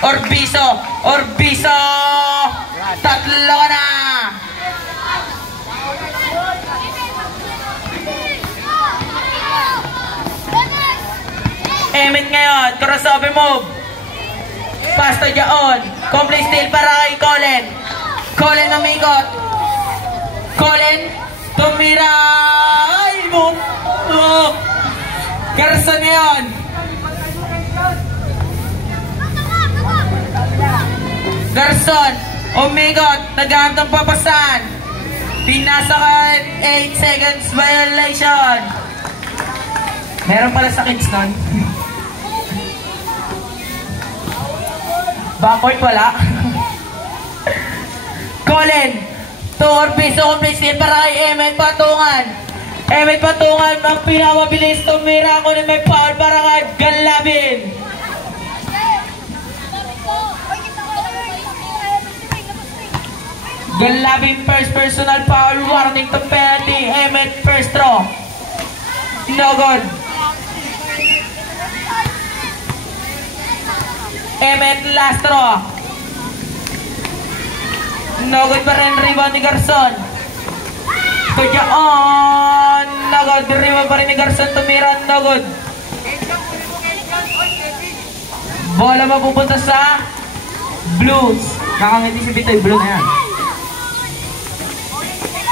Orbiso! Orbiso! Tatlo ka na! Emmet ngayon, crossover move. Pasto dyan. Complete steal para kay Colin. Colin namikot. Colin, tumira. Ay, mo. Garson ngayon. Garson, umikot. Naghahanap ng papasan. Pinasa ka 8 seconds violation. Meron pala sa kids nun. Backcourt wala. Colin, to Orbiso complete steal para kay Emmet Patungan. Emmet Patungan ang pinamabilis. Tumira ko na may foul para kay Galabin. Galabin first personal foul. Warning to penalty. Emmet first throw. No good. Emmet last throw. No good pa rin. Rebound ni Garson. Kaya on. No good. Rebound pa rin ni Garson. Tumira. No good. Bola mapupunta sa Blues. Nakangiti si Bitoy. Blue na yan.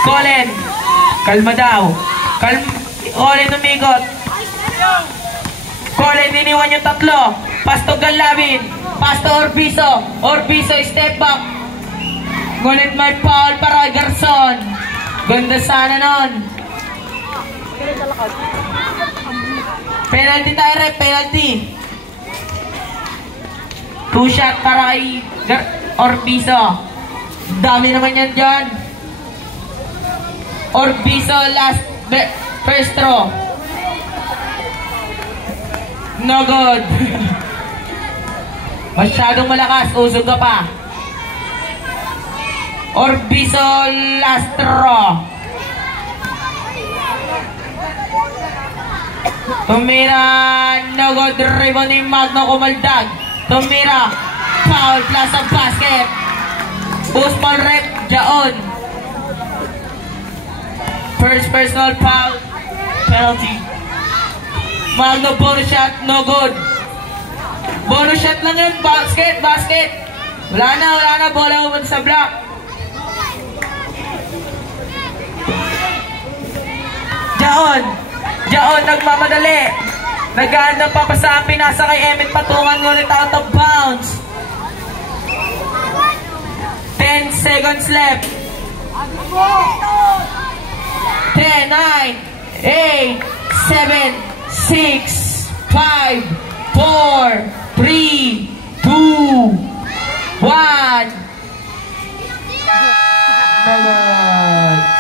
Colin. Kalma daw. Colin umikot. Colin iniwan yung tatlo. Pasto Galabin. Pasto Orbiso. Orbiso step back. Ngunit may foul para kay Garson. Ganda sana nun. Penalty tayo rep. Penalty. 2 shot para kay Orbiso. Dami naman yan dyan. Orbiso last first throw. No good. Masyadong malakas. Usog ka pa. Orbiso last throw. Tumira. No good. Rebound ni Magno kumaldag. Tumira. Foul plus ang basket. Boost ball rep. Jaon. First personal foul. Penalty. Magno bonus shot. No good. Bonus shot lang yun. Basket. Basket. Wala na. Bola pumunta sa block. Jaon nagmamadali. Naghaan ng papasaan. Pinasa kay Emmet Patungan. Ngunit out of bounds. 10 seconds left. 10, 9, 8, 7, 6, 5, 4, 3, 2, 1.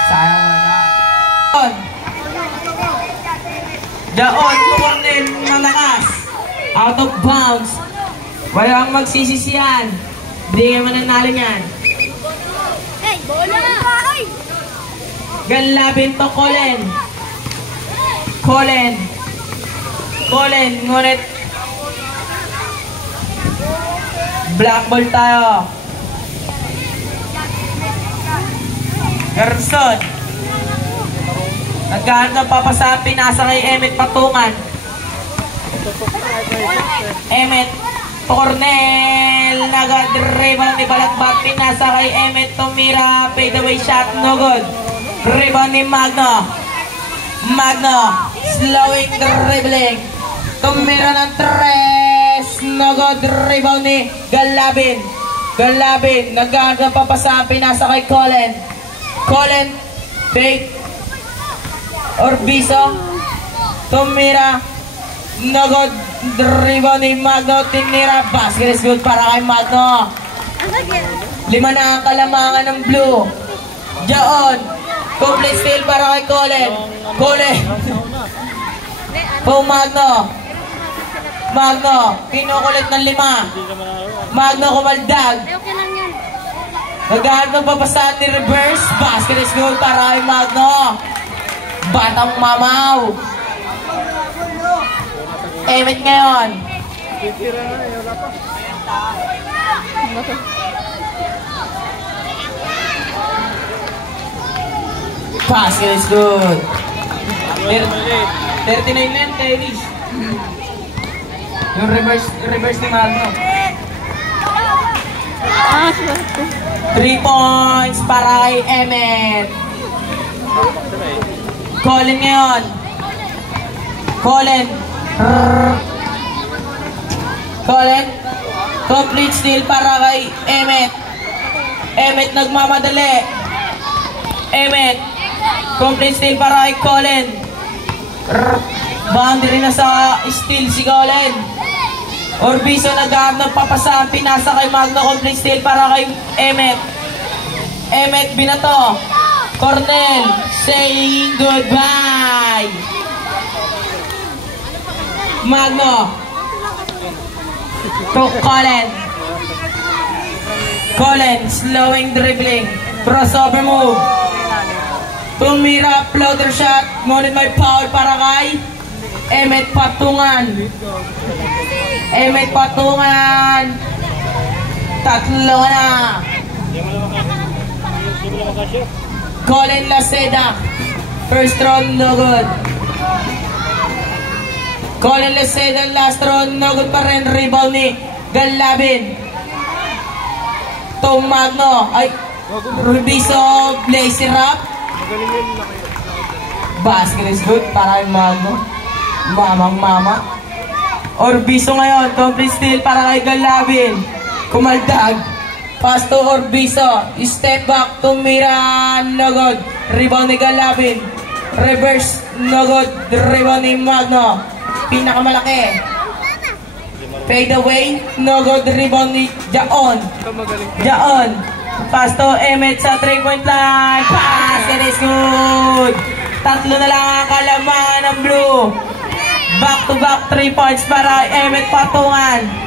Sayang na. Daon, Cornel, malakas. Out of bounds. Walang magsisisiyan. Hindi ka mananalo yan. Hey, bola! Galabin to Colin. Ngunit black ball tayo. Garson. Nagkaan ng papasaan. Pinasa kay Emmet Patungan. Emmet Cornel. Nag-rebound ni Balagbat. Pinasa kay Emmet. Tumira. Fade away shot. No good. Rebound ni Magno. Slowing dribbling. Tumira ng 3. No good. Rebound ni Galabin. Nagkaan ng papasaan. Pinasa kay Colin. Fake. Orbiso. Tumira. No good. Rebound ni Magno. Tinira. Basket is good para kay Magno. 5 na ang kalamangan ng Blue. Jaon. Complete steal para kay Colin. Po Magno. Kinukulit ng 5. Magno kumaldag. Naghahanap ng papasaan ni reverse. Basket is good para kay Magno. Batang mamaw. Emmet ngayon. Basket is good. 39 na yan, Terry. Yung reverse ni Magno. 3 points para kay Emmet. Colin ngayon. Colin. Complete steal para kay Emmet. Emmet nagmamadali. Emmet. Complete steal para kay Colin. Boundary na sa steal si Colin. Orbiso naghahanap ng papasa. Pinasa kay Magno. Complete steal para kay Emmet. Emmet binato. Cornel saying goodbye. Magno to Colin. Colin slowing dribbling. Crossover move. Tumira floater shot. Ngunit may foul para kay Emmet Patungan. Emmet Patungan. Tatlo na. Colin Laceda. First round, no good. Colin Laceda, last round, no good pa rin. Rebound ni Galabin. Tom Magno. Ay, Rubiso, Blazy Rap. Basket is good para kay Magno. Mamang mama. Orbiso ngayon, complete steal para kay Galabin. Kumaldag. Pass to Orbiso. Step back to Mira. No good. Rebound ni Galabin. Reverse. No good. Rebound ni Magno. Pinakamalaki. Fade away. No good. Rebound ni Jaon. Jaon. Pass to Emmet sa 3-point line. Pass. It is good. Tatlo na lang ang kalamangan ng blue. Back to back 3 points para Emmet Patungan.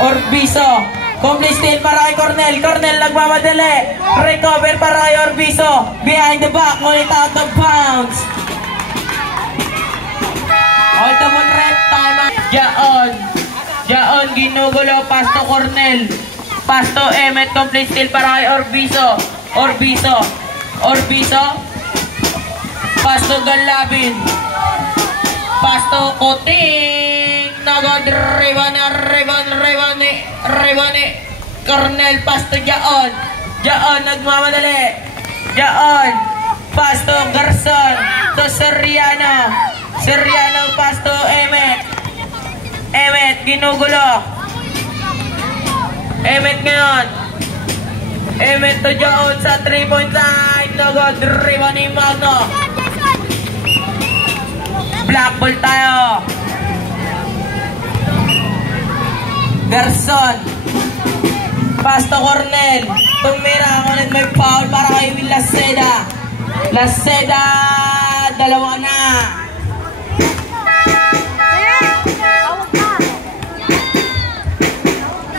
Orbiso. Complete steal para kay Cornel. Cornel nagmamadali. Recover para kay Orbiso. Behind the back. Ngunit out of bounds. All the one rep. Time. Jaon ginugulo. Pass to Cornel. Pass to Emmet. Complete steal para kay Orbiso. Orbiso. Pass to Galabin. Pass to Koting. Nagod rebound ni Cornel. Pass to Jaon. Jaon nagmamadali. Jaon. Pass to Garson. To Soriano. Soriano pass to Emmet. Emmet ginugulo. Emmet ngayon. Emmet to Jaon sa 3-point line. Nagod rebound ni Magno. Black ball tayo. Garson. Pass to Cornel. Tumira. Ngunit may foul para kay Laceda. Laceda. Dalawa na.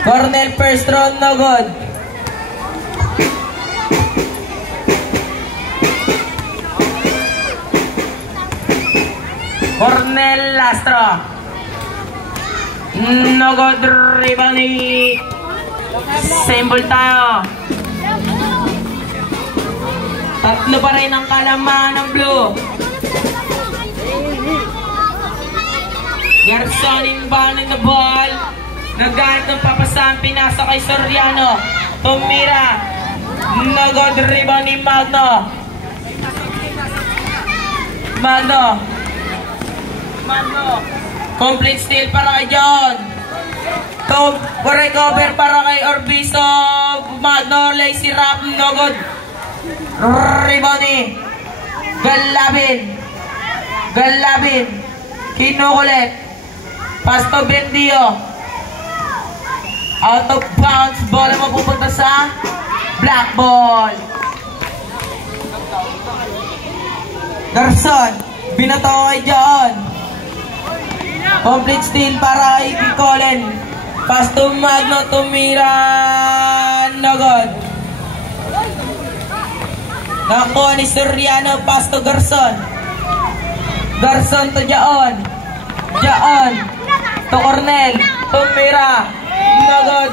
Cornel first round, no good. Cornel Lastro. No good. Rebound ni Symbol tayo. Tatlo pa rin ang kalamangan ng blue. Garson inbounding the ball. Nagganit ng papasan. Pinasa kay Soriano. Tumira. No good. Rebound ni Magno. Complete steal para kay John. Recover para kay Orbiso. Magno. Lazy Rap. No good. Rebound ni Galabin. Kinukulit. Pass to Bendio. Out of bounds. Bola mapupunta sa black ball. Garson. Binato kay John. Complete steal para kay Colin. Pass to Magno. Tumira. No good. Nakuha ni Soriano. Pass to Garson. Garson to Jaon. To Cornel. tumira. Nagod.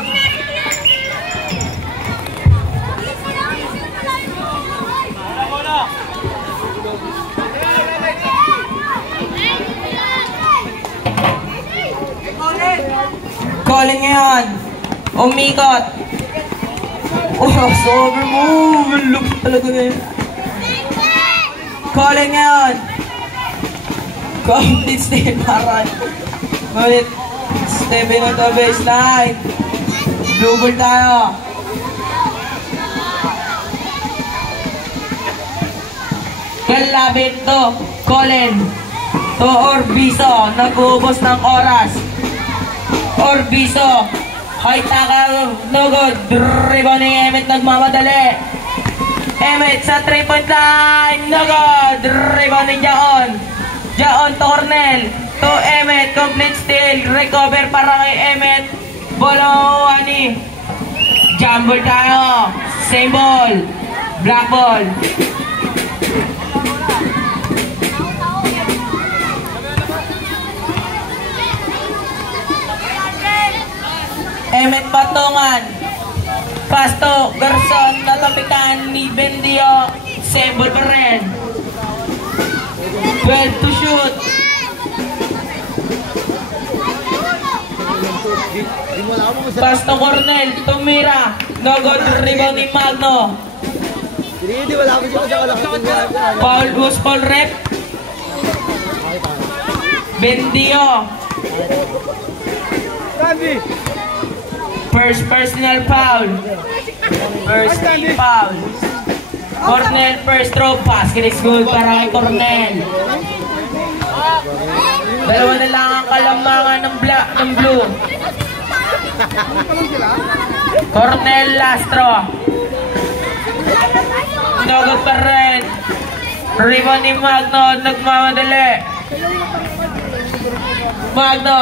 Calling ngayon. Umikot. Oh, sobrang mo. Lupit talaga ngayon. Calling ngayon. Complete stay paran. Ngunit, stepping on the baseline. Double tayo. Kalabit to. Colin. To Orbiso. Nag-uubos ng oras. Orbiso. Ay taka. No good. Rebound ni Emmet. Nagmamadali. Emmet sa 3-point line. No good. Rebound ni Jaon. Jaon to Cornel. To Emmet. Complete steal. Recover para kay Emmet. Bolo ani. Jumble tayo. Same ball. Black ball. Emmet Patungan. Pasto, Garson, natapitan ni Bendio. Sembol pa rin. 12 to shoot. Pasto Cornel, tumira. No good rebound ni Magno. Foul was foul rep. Bendio. First personal foul. First team foul. Cornel first throw. Basket is good para kay Cornel. Dalawa na lang ang kalamangan ng blue. Cornel last throw. Nagot pa rin. Rebound ni Magno. Nagmamadali. Magno.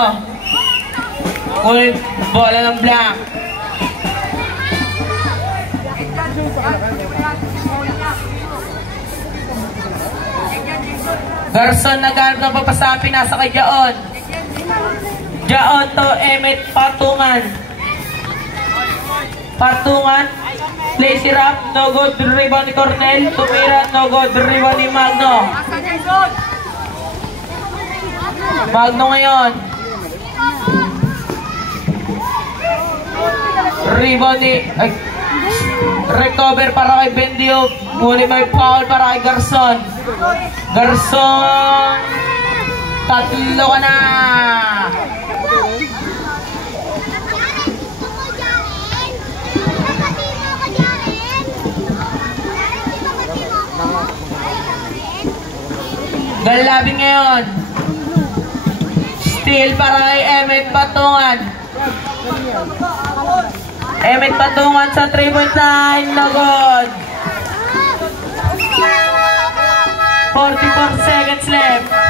Uy, bola ng black. Garson naghanap ng papasapi, nasa kay Jaon. Jaon to Emmet Patungan. Patungan. Lazy rap, no good rebound ni Cornel. Tumira, no good rebound ni Magno. Magno ngayon. Rebound ni recover para kay Bendio. Muli may foul para kay Garson. Garson, tatlo ka na. Galabing ngayon. Steal para kay Emmet Patungan. Emmet Patungan sa 3-point line. No good. 44 seconds left.